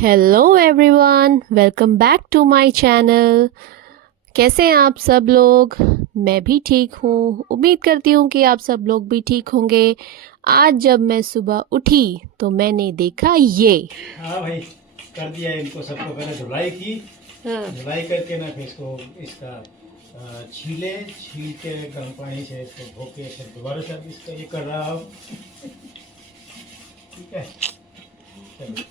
Hello everyone, welcome back to my channel. कैसे हैं आप सब लोग? मैं भी ठीक हूँ। उम्मीद करती हूँ कि आप सब लोग भी ठीक होंगे। आज जब मैं सुबह उठी तो मैंने देखा ये। हाँ भाई, कर दिया इनको सबको। पहले धुलाई की। हाँ। धुलाई करके ना फिर इसको इसका छील के गर्म पानी से इसको धो के फिर दोबारा से इसका ये कर रहा हूँ। ठीक है, चलो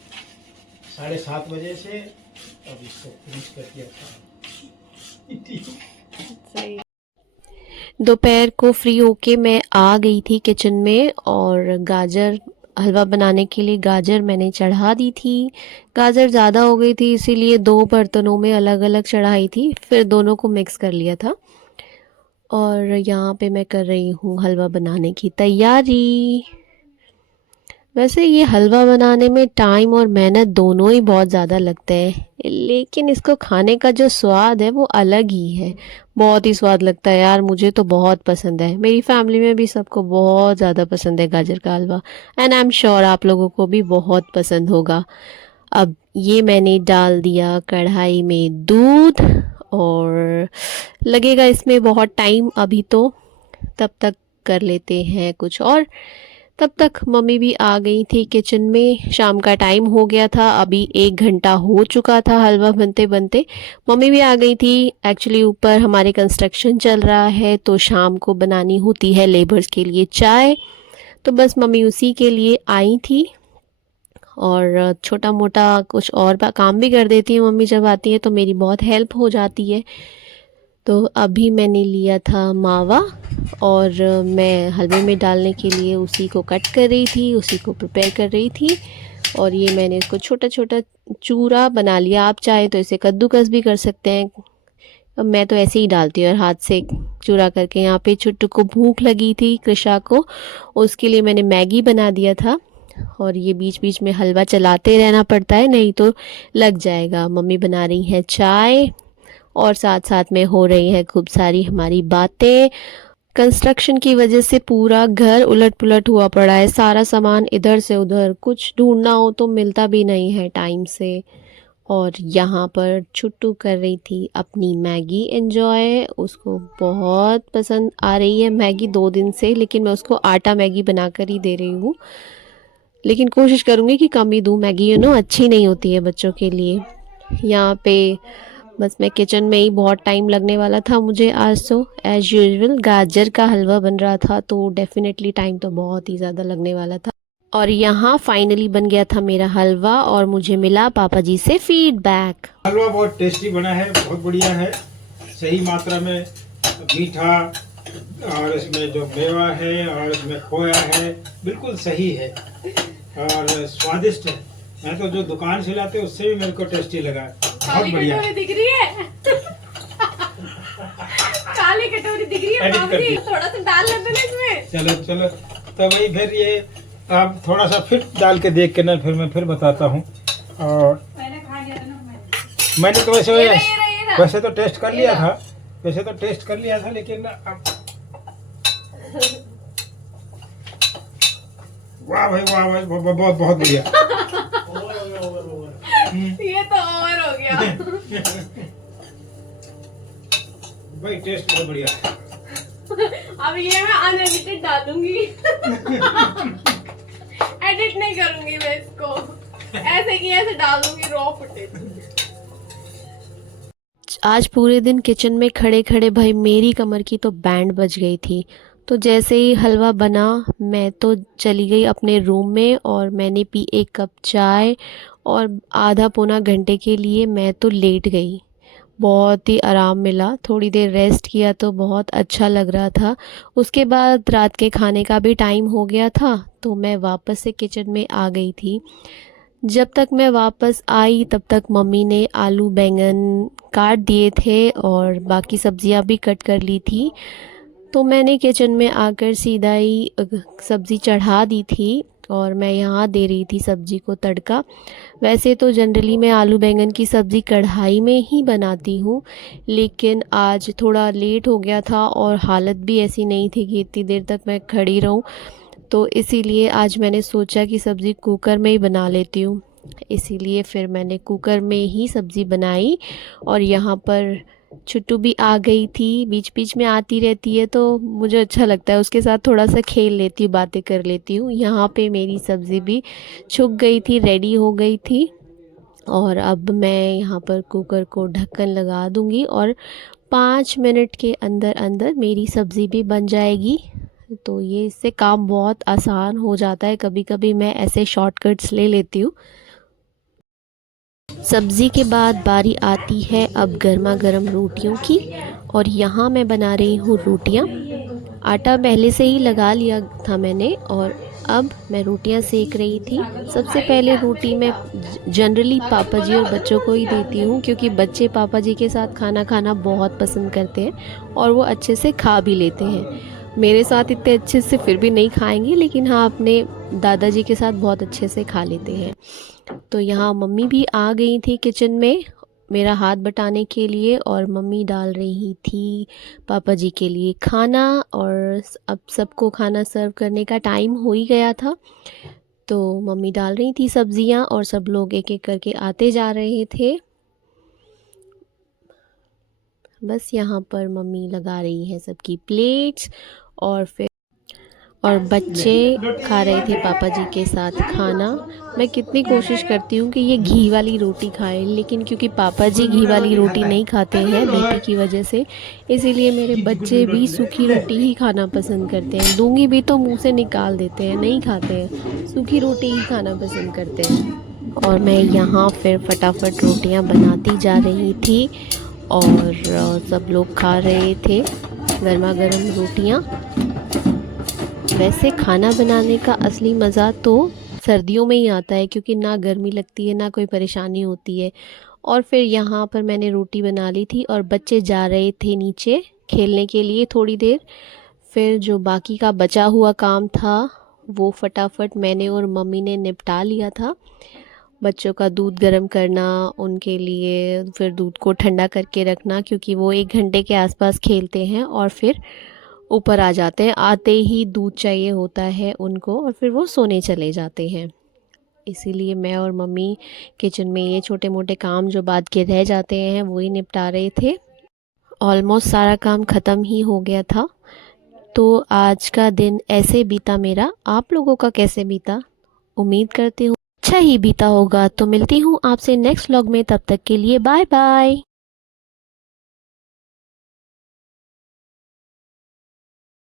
7:30 बजे से अब इसको फिनिश कर दिया था। सही। दोपहर को फ्री होके मैं आ गई थी किचन में और गाजर हलवा बनाने के लिए गाजर मैंने चढ़ा दी थी। गाजर ज़्यादा हो गई थी इसीलिए 2 बर्तनों में अलग अलग चढ़ाई थी, फिर दोनों को मिक्स कर लिया था। और यहाँ पे मैं कर रही हूँ हलवा बनाने की तैयारी। वैसे ये हलवा बनाने में टाइम और मेहनत दोनों ही बहुत ज़्यादा लगते हैं, लेकिन इसको खाने का जो स्वाद है वो अलग ही है। बहुत ही स्वाद लगता है यार, मुझे तो बहुत पसंद है। मेरी फैमिली में भी सबको बहुत ज़्यादा पसंद है गाजर का हलवा, एंड आई एम श्योर आप लोगों को भी बहुत पसंद होगा। अब ये मैंने डाल दिया कढ़ाई में दूध, और लगेगा इसमें बहुत टाइम अभी, तो तब तक कर लेते हैं कुछ और। तब तक मम्मी भी आ गई थी किचन में। शाम का टाइम हो गया था, अभी 1 घंटा हो चुका था हलवा बनते बनते। मम्मी भी आ गई थी। एक्चुअली ऊपर हमारे कंस्ट्रक्शन चल रहा है तो शाम को बनानी होती है लेबर्स के लिए चाय, तो बस मम्मी उसी के लिए आई थी। और छोटा मोटा कुछ और काम भी कर देती है मम्मी, जब आती है तो मेरी बहुत हेल्प हो जाती है। तो अभी मैंने लिया था मावा और मैं हलवे में डालने के लिए उसी को कट कर रही थी, उसी को प्रिपेयर कर रही थी। और ये मैंने इसको छोटा छोटा चूरा बना लिया। आप चाहे तो इसे कद्दूकस भी कर सकते हैं, अब मैं तो ऐसे ही डालती हूँ और हाथ से चूरा करके। यहाँ पे छुट्टू को भूख लगी थी, कृषा को, उसके लिए मैंने मैगी बना दिया था। और ये बीच बीच में हलवा चलाते रहना पड़ता है, नहीं तो लग जाएगा। मम्मी बना रही है चाय और साथ साथ में हो रही है खूब सारी हमारी बातें। कंस्ट्रक्शन की वजह से पूरा घर उलट पुलट हुआ पड़ा है, सारा सामान इधर से उधर, कुछ ढूंढना हो तो मिलता भी नहीं है टाइम से। और यहाँ पर छुट्टू कर रही थी अपनी मैगी एंजॉय, उसको बहुत पसंद आ रही है मैगी 2 दिन से, लेकिन मैं उसको आटा मैगी बनाकर ही दे रही हूँ। लेकिन कोशिश करूँगी कि कम ही दूँ मैगी, अच्छी नहीं होती है बच्चों के लिए। यहाँ पे बस मैं किचन में ही, बहुत टाइम लगने वाला था मुझे आज तो। एज़ यूजुअल गाजर का हलवा बन रहा था तो डेफिनेटली टाइम तो बहुत ही ज़्यादा लगने वाला था। और यहाँ फाइनली बन गया था मेरा हलवा और मुझे मिला पापा जी से फीडबैक। हलवा बहुत टेस्टी बना है, बहुत बढ़िया है। सही मात्रा में मीठा और इसमें जो मेवा है और इसमें खोया है बिल्कुल सही है और स्वादिष्ट है। मैं तो जो दुकान से लाते उससे भी मेरे को टेस्टी लगा। बहुत बढ़िया दिख रही है। काली कटोरी दिख रही है, मामूली थोड़ा सा डाल लेते ना इसमें। चलो चलो, तो भाई फिर ये आप थोड़ा सा फिर डाल के देख के ना फिर मैं फिर बताता हूँ। और मैंने खा लिया था ना, मैंने तो वैसे ये रहा। वैसे तो टेस्ट कर लिया था, वैसे तो टेस्ट कर लिया था, लेकिन अब वाह भाई वाह भाई, बहुत बहुत बढ़िया। ये तो ओवर हो गया। भाई टेस्ट बहुत बढ़िया। अब ये मैं अनएडिटेड डालूंगी। एडिट नहीं करूंगी मैं इसको, ऐसे की ऐसे डालूंगी रॉ फुटेज। आज पूरे दिन किचन में खड़े खड़े भाई मेरी कमर की तो बैंड बज गई थी। तो जैसे ही हलवा बना मैं तो चली गई अपने रूम में और मैंने पी 1 कप चाय, और आधा पौना घंटे के लिए मैं तो लेट गई। बहुत ही आराम मिला, थोड़ी देर रेस्ट किया तो बहुत अच्छा लग रहा था। उसके बाद रात के खाने का भी टाइम हो गया था तो मैं वापस से किचन में आ गई थी। जब तक मैं वापस आई तब तक मम्मी ने आलू बैंगन काट दिए थे और बाकी सब्जियां भी कट कर ली थी। तो मैंने किचन में आकर सीधा ही सब्ज़ी चढ़ा दी थी और मैं यहाँ दे रही थी सब्ज़ी को तड़का। वैसे तो जनरली मैं आलू बैंगन की सब्ज़ी कढ़ाई में ही बनाती हूँ, लेकिन आज थोड़ा लेट हो गया था और हालत भी ऐसी नहीं थी कि इतनी देर तक मैं खड़ी रहूँ, तो इसीलिए आज मैंने सोचा कि सब्ज़ी कुकर में ही बना लेती हूँ। इसीलिए फिर मैंने कुकर में ही सब्ज़ी बनाई। और यहाँ पर छुट्टू भी आ गई थी, बीच बीच में आती रहती है तो मुझे अच्छा लगता है, उसके साथ थोड़ा सा खेल लेती हूँ, बातें कर लेती हूँ। यहाँ पे मेरी सब्ज़ी भी छुक गई थी, रेडी हो गई थी। और अब मैं यहाँ पर कुकर को ढक्कन लगा दूँगी और 5 मिनट के अंदर अंदर मेरी सब्ज़ी भी बन जाएगी। तो ये इससे काम बहुत आसान हो जाता है, कभी कभी मैं ऐसे शॉर्टकट्स ले लेती हूँ। सब्ज़ी के बाद बारी आती है अब गर्मा गर्म रोटियों की। और यहाँ मैं बना रही हूँ रोटियाँ। आटा पहले से ही लगा लिया था मैंने और अब मैं रोटियाँ सेक रही थी। सबसे पहले रोटी मैं जनरली पापा जी और बच्चों को ही देती हूँ, क्योंकि बच्चे पापा जी के साथ खाना खाना बहुत पसंद करते हैं और वो अच्छे से खा भी लेते हैं। मेरे साथ इतने अच्छे से फिर भी नहीं खाएंगे, लेकिन हाँ अपने दादाजी के साथ बहुत अच्छे से खा लेते हैं। तो यहाँ मम्मी भी आ गई थी किचन में मेरा हाथ बटाने के लिए, और मम्मी डाल रही थी पापा जी के लिए खाना। और अब सबको खाना सर्व करने का टाइम हो ही गया था, तो मम्मी डाल रही थी सब्जियां और सब लोग एक एक करके आते जा रहे थे। बस यहाँ पर मम्मी लगा रही है सबकी प्लेट्स, और बच्चे खा रहे थे पापा जी के साथ खाना। मैं कितनी कोशिश करती हूँ कि ये घी वाली रोटी खाएं, लेकिन क्योंकि पापा जी घी वाली रोटी नहीं खाते हैं बीपी की वजह से, इसीलिए मेरे बच्चे भी सूखी रोटी ही खाना पसंद करते हैं। दूंगी भी तो मुंह से निकाल देते हैं, नहीं खाते हैं, सूखी रोटी ही खाना पसंद करते हैं। और मैं यहाँ फिर फटाफट रोटियाँ बनाती जा रही थी और सब लोग खा रहे थे गर्मा गर्म रोटियाँ। वैसे खाना बनाने का असली मज़ा तो सर्दियों में ही आता है, क्योंकि ना गर्मी लगती है ना कोई परेशानी होती है। और फिर यहाँ पर मैंने रोटी बना ली थी और बच्चे जा रहे थे नीचे खेलने के लिए थोड़ी देर। फिर जो बाकी का बचा हुआ काम था वो फटाफट मैंने और मम्मी ने निपटा लिया था। बच्चों का दूध गर्म करना, उनके लिए फिर दूध को ठंडा करके रखना, क्योंकि वो 1 घंटे के आसपास खेलते हैं और फिर ऊपर आ जाते हैं। आते ही दूध चाहिए होता है उनको और फिर वो सोने चले जाते हैं। इसीलिए मैं और मम्मी किचन में ये छोटे मोटे काम जो बाद के रह जाते हैं वही निपटा रहे थे। ऑलमोस्ट सारा काम ख़त्म ही हो गया था। तो आज का दिन ऐसे बीता मेरा। आप लोगों का कैसे बीता? उम्मीद करती हूँ अच्छा ही बीता होगा। तो मिलती हूँ आपसे नेक्स्ट व्लॉग में, तब तक के लिए बाय बाय।